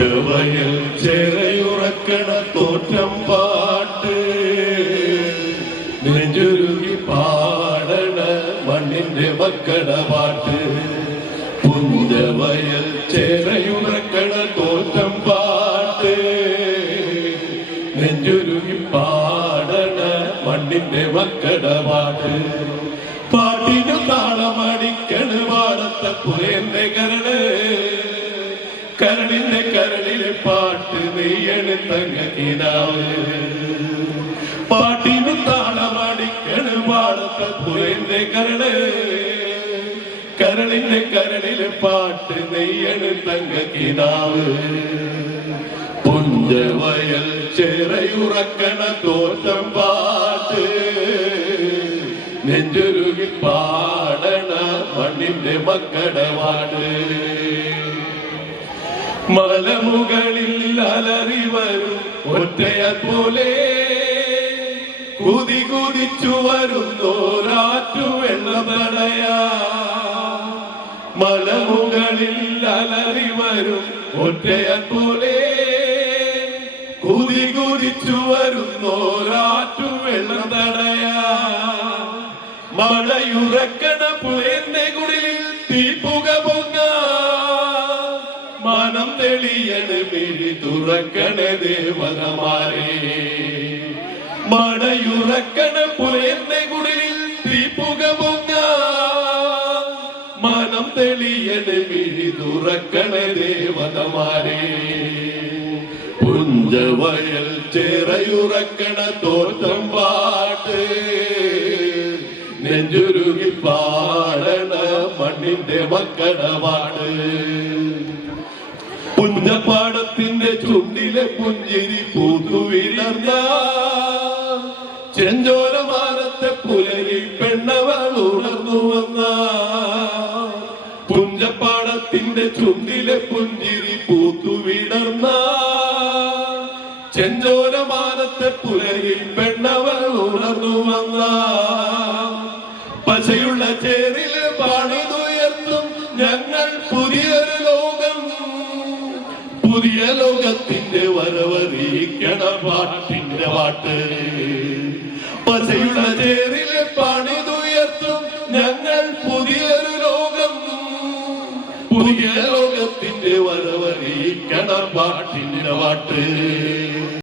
പുഞ്ചവയൽ ചെറയുറക്കണ തോറ്റം പാട്ട്. നെഞ്ചുരുകി പാടണ മണ്ണിന്റെ മക്കട പാട്ട്. പുഞ്ചവയൽ ചെറയുറക്കണ തോറ്റം പാട്ട്. നെഞ്ചുരുകി പാടണ മണ്ണിന്റെ മക്കട പാട്ട്. പാട്ടിനു താളമടിക്കണ് കരട് കരളിന്റെ കരളിലെ പാട്ട് നെയ്യണ് തങ്ങ കിനാവ് പാട്ടിനു താളമടിക്കണ് പാടത്തെ പുരന്റെ കരട് കരളിന്റെ കരളിൽ പാട്ട് നെയ്യണ് തങ്ങ കിനാവ് പുഞ്ചവയൽ ചെറയുറക്കണ തോറ്റം പാട്ട്. നെഞ്ചുരുകി പാടണ മണ്ണിന്റെ മക്കടവാട് മലമുകളിൽ അലറി വരും ഒറ്റയ പോലെ കുതി കുതിച്ചു വരുന്നോരാറ്റു വെള്ളമടയാ മലമുകളിൽ അലറി വരും ഒറ്റയ പോലെ കുതി കുതിച്ചു വരുന്നോരാറ്റു വെള്ളം തടയാ. മഴയുറക്കണ പുയന്റെ തെളിയണ് മിഴി തുറക്കണ ദേവതമാരെ. മഴയുറക്കണ പുയന്റെ കുടിലിൽ തീപ്പുക പൊങ്ങ. മനം തെളിയണ് മിഴി തുറക്കണ ദേവതമാരെ. പുഞ്ചവയൽ ചേറയുറക്കണ തോറ്റം പാട്ട്. നെഞ്ചുരുകി പാടണ മണ്ണിന്റെ മക്കടപാട് പുഞ്ചപ്പാടത്തിന്റെ ചുണ്ടിലെ പുഞ്ചിരി പൂത്തുവിടർന്ന ചെഞ്ചോരമാനത്തെ പുലരി പെണ്ണവൾ ഉണർന്നു വന്ന പുഞ്ചപ്പാടത്തിന്റെ ചുണ്ടിലെ പുഞ്ചിരി പൂത്തുവിടർന്ന ചെഞ്ചോരമാനത്തെ പുലരി പെണ്ണവൾ ഉണർന്നു വന്ന പശയുള്ള ചേറിൽ പണിതുയർത്തും ഞങ്ങൾ പുതിയൊരു ലോകം പുതിയ ലോകത്തിന്റെ വരവറിയിക്കണ പാട്ടിന്റെ പാട്ട്. പശയുള്ള പണി പണിതുയർത്തും ഞങ്ങൾ പുതിയൊരു ലോകം. പുതിയ ലോകത്തിന്റെ വരവറിയിക്കണ പാട്ടിന്റെ പാട്ട്.